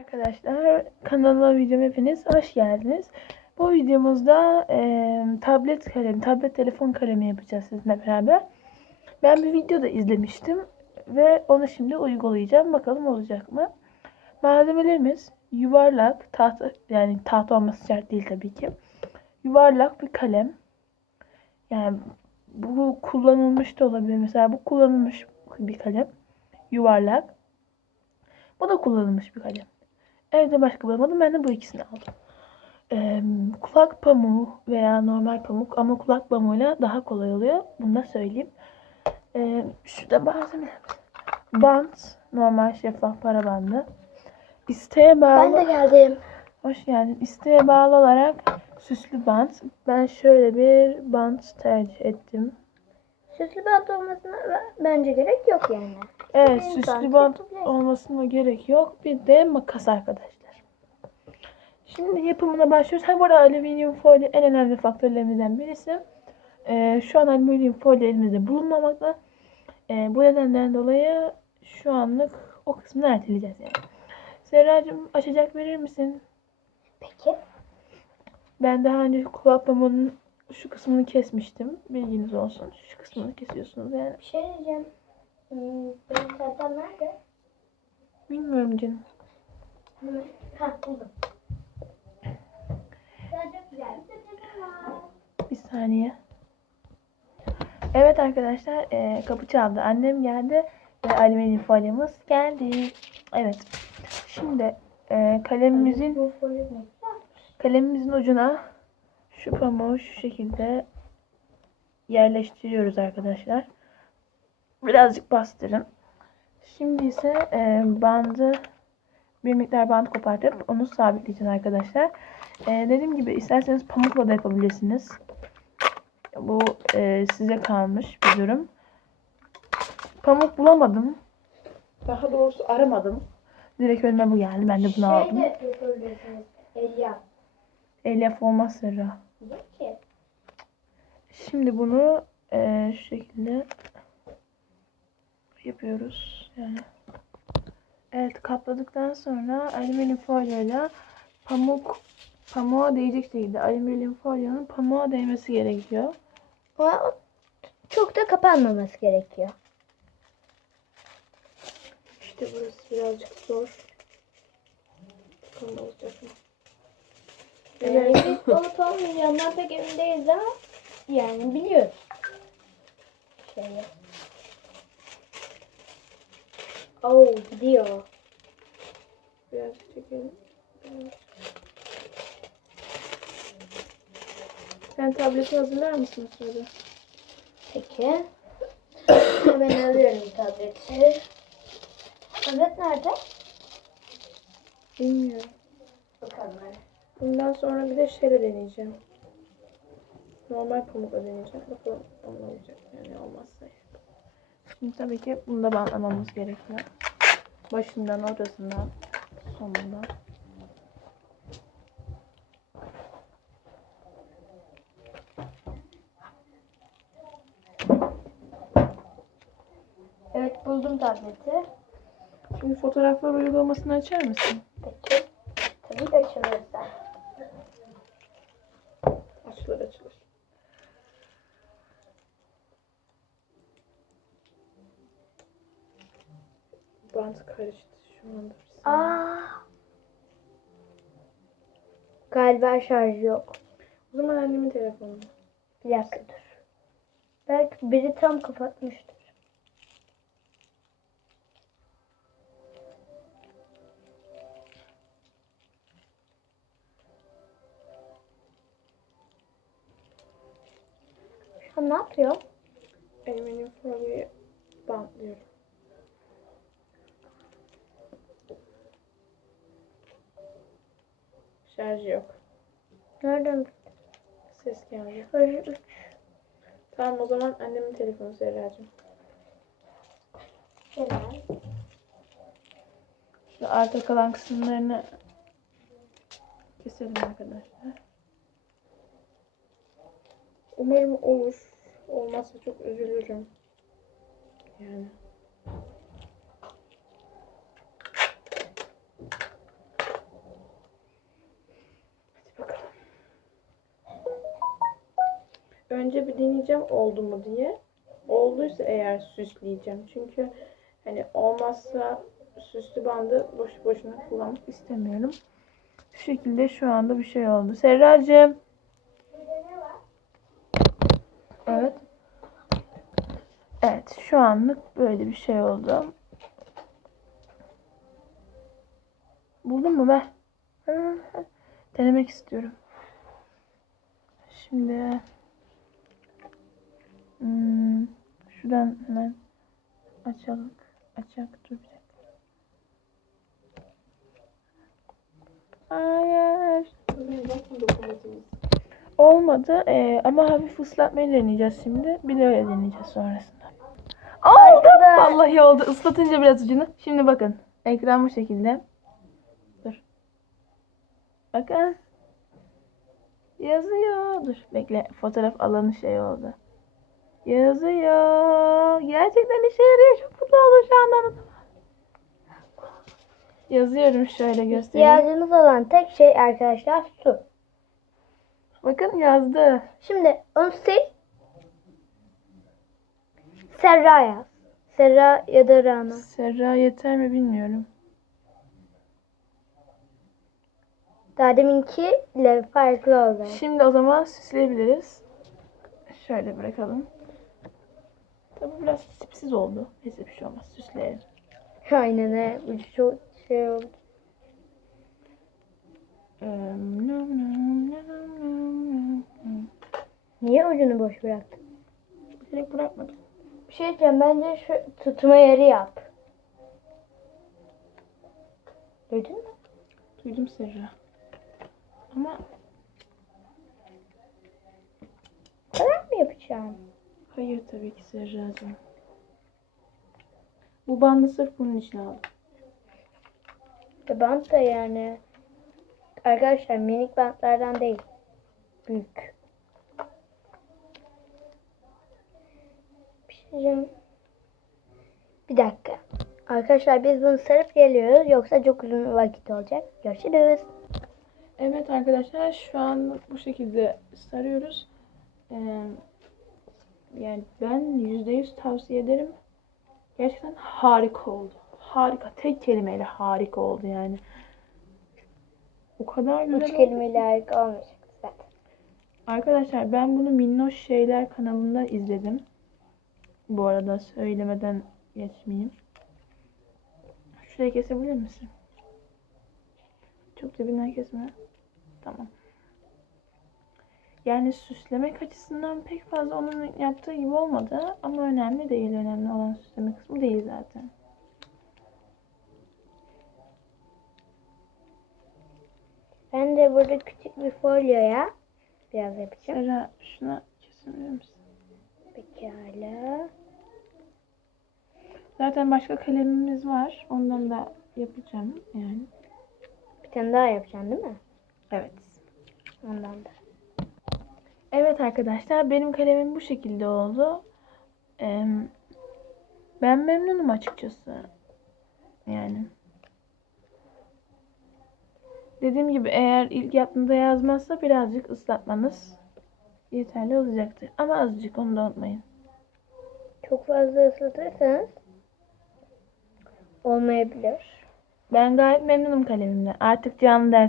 Arkadaşlar kanalıma videoma hepiniz hoş geldiniz. Bu videomuzda e, tablet kalemi, tablet telefon kalemi yapacağız sizinle beraber. Ben bir video da izlemiştim ve onu şimdi uygulayacağım. Bakalım olacak mı? Malzemelerimiz yuvarlak, tahta yani tahta olması şart değil tabii ki. Yuvarlak bir kalem. Yani bu kullanılmış da olabilir. Mesela bu kullanılmış bir kalem. Yuvarlak. Bu da kullanılmış bir kalem. Evde başka bulamadım. Ben de bu ikisini aldım. Ee, kulak pamuğu veya normal pamuk ama kulak pamuğuyla daha kolay oluyor. Bunu da söyleyeyim. Ee, şurada malzemeler. Bant. Normal şeffaf para bandı. İsteğe bağlı. Ben de geldim. Hoş geldin. İsteğe bağlı olarak süslü bant. Ben şöyle bir bant tercih ettim. Süslü bant olmasına bence gerek yok yani. Evet süslü bant olmasına gerek yok. Bir de makas arkadaşlar. Şimdi yapımına başlıyoruz. Ha bu arada alüminyum folyo en önemli faktörlerimizden birisi. Ee, şu an alüminyum folyo elimizde bulunmamakta. Ee, bu nedenden dolayı şu anlık o kısmını erteleyeceğiz yani. Serracığım açacak verir misin? Peki. Ben daha önce kulak pamuğunun şu kısmını kesmiştim. Bilginiz olsun. Şu kısmını kesiyorsunuz yani. Bir şey diyeceğim. Hmm, benim tahtam nerede? Bilmiyorum canım. Ha buldum. Bir saniye. Evet arkadaşlar e, kapı çaldı. Annem geldi ve alüminyum folyomuz geldi. Evet. Şimdi e, kalemimizin kalemimizin ucuna şu pamuğu şu şekilde yerleştiriyoruz arkadaşlar. Birazcık bastırın. Şimdi ise e, bandı bir miktar band kopartıp onu sabitleyeceğiz arkadaşlar. E, dediğim gibi isterseniz pamukla da yapabilirsiniz. Bu e, size kalmış bir durum. Pamuk bulamadım. Daha doğrusu aramadım. Direkt önüme bu geldi. Ben de bunu aldım. Şey de yapabilirsiniz. Elyaf. Elyaf olmaz Serra. Şimdi bunu e, şu şekilde yapıyoruz. Yani evet kapladıktan sonra alüminyum folyoyla pamuk pamuğa değecek şekilde alüminyum folyonun pamuğa değmesi gerekiyor. Ama çok da kapanmaması gerekiyor. İşte burası birazcık zor. Bakalım olacak mı? Yani biz olup olmayacağından pek emin değiliz ama yani biliyoruz. Şöyle. Oo gidiyor. Birazcık çekelim. Sen tableti hazırlar mısın sırada? Peki. Hemen alıyorum tableti. Tablet nerede? Bilmiyorum. Bakalım hadi. Bundan sonra bir de şeyle deneyeceğim. Normal pamukla deneyeceğim. Bakalım olacak yani olmazsa. Şimdi tabii ki bunu da bantlamamız gerekiyor. Başından, ortasından, sonundan. Evet buldum tableti. Şimdi fotoğraflar uygulamasını açar mısın? Peki. Tabii ki açılırsa. Açılır açılır. Bant karıştı şu anda. Aa. Galiba şarj yok. O zaman annemin telefonu. Bir dakika dur. Belki biri tam kapatmıştır. Şu an ne yapıyor? Alüminyum folyoyu Şarj yok. Nereden? Ses geldi. Şarj Tamam o zaman annemin telefonu Serracığım. Genel. Şu arta kalan kısımlarını keselim arkadaşlar. Umarım olur. Olmazsa çok üzülürüm. Yani. Önce bir deneyeceğim oldu mu diye. Olduysa eğer süsleyeceğim. Çünkü hani olmazsa süslü bandı boş boşuna kullanmak istemiyorum. Şu şekilde şu anda bir şey oldu. Serracığım. Evet. Evet şu anlık böyle bir şey oldu. Buldun mu be? Denemek istiyorum. Şimdi hmm, şuradan hemen açalım. Açak dur bir dakika. Hayır. Olmadı Ee, ama hafif ıslatmayı deneyeceğiz şimdi. Bir de öyle deneyeceğiz sonrasında. Oldu. Vallahi oldu. Islatınca biraz ucunu. Şimdi bakın. Ekran bu şekilde. Dur. Bakın. Yazıyor. Dur bekle. Fotoğraf alanı şey oldu. Yazıyor. Gerçekten işe yarıyor. Çok mutlu oldum şu anda. Yazıyorum şöyle göstereyim. İhtiyacınız olan tek şey arkadaşlar su. Bakın yazdı. Şimdi onu sil. Serra yaz. Serra ya da Rana. Serra yeter mi bilmiyorum. Daha deminki ile farklı oldu. Şimdi o zaman süsleyebiliriz. Şöyle bırakalım. Tabi biraz tipsiz oldu. Neyse bir şey olmaz. Süsleyelim. Aynen he. Bu çok şey oldu. Niye ucunu boş bıraktın? Direkt bırakmadım. Bir şey diyeceğim. Bence şu tutma yeri yap. Duydun mu? Duydum Serra. Ama Bu kadar mı yapacağım? Hayır tabii ki Serracığım. Bu bandı sırf bunun için aldım. Ve bant da yani. Arkadaşlar minik bantlardan değil. Büyük. Bir şey. Bir dakika. Arkadaşlar biz bunu sarıp geliyoruz. Yoksa çok uzun vakit olacak. Görüşürüz. Evet arkadaşlar şu an bu şekilde sarıyoruz. Ee, yani ben %100 tavsiye ederim. Gerçekten harika oldu. Harika. Tek kelimeyle harika oldu yani. O kadar güzel Üç oldu. kelimeyle harika olmayacak zaten. Arkadaşlar ben bunu Minnoş Şeyler kanalında izledim. Bu arada söylemeden geçmeyeyim. Şurayı kesebilir misin? Çok dibinden kesme. Tamam. Yani süslemek açısından pek fazla onun yaptığı gibi olmadı. Ama önemli değil. Önemli olan süsleme kısmı değil zaten. Ben de burada küçük bir folyoya biraz yapacağım. Sera şuna kesebilir misin? Pekala. Zaten başka kalemimiz var. Ondan da yapacağım yani. Bir tane daha yapacaksın değil mi? Evet. Ondan da. Evet arkadaşlar benim kalemim bu şekilde oldu. Ee, ben memnunum açıkçası. Yani. Dediğim gibi eğer ilk yaptığında yazmazsa birazcık ıslatmanız yeterli olacaktır. Ama azıcık onu da unutmayın. Çok fazla ıslatırsanız olmayabilir. Ben gayet memnunum kalemimle. Artık canlı ders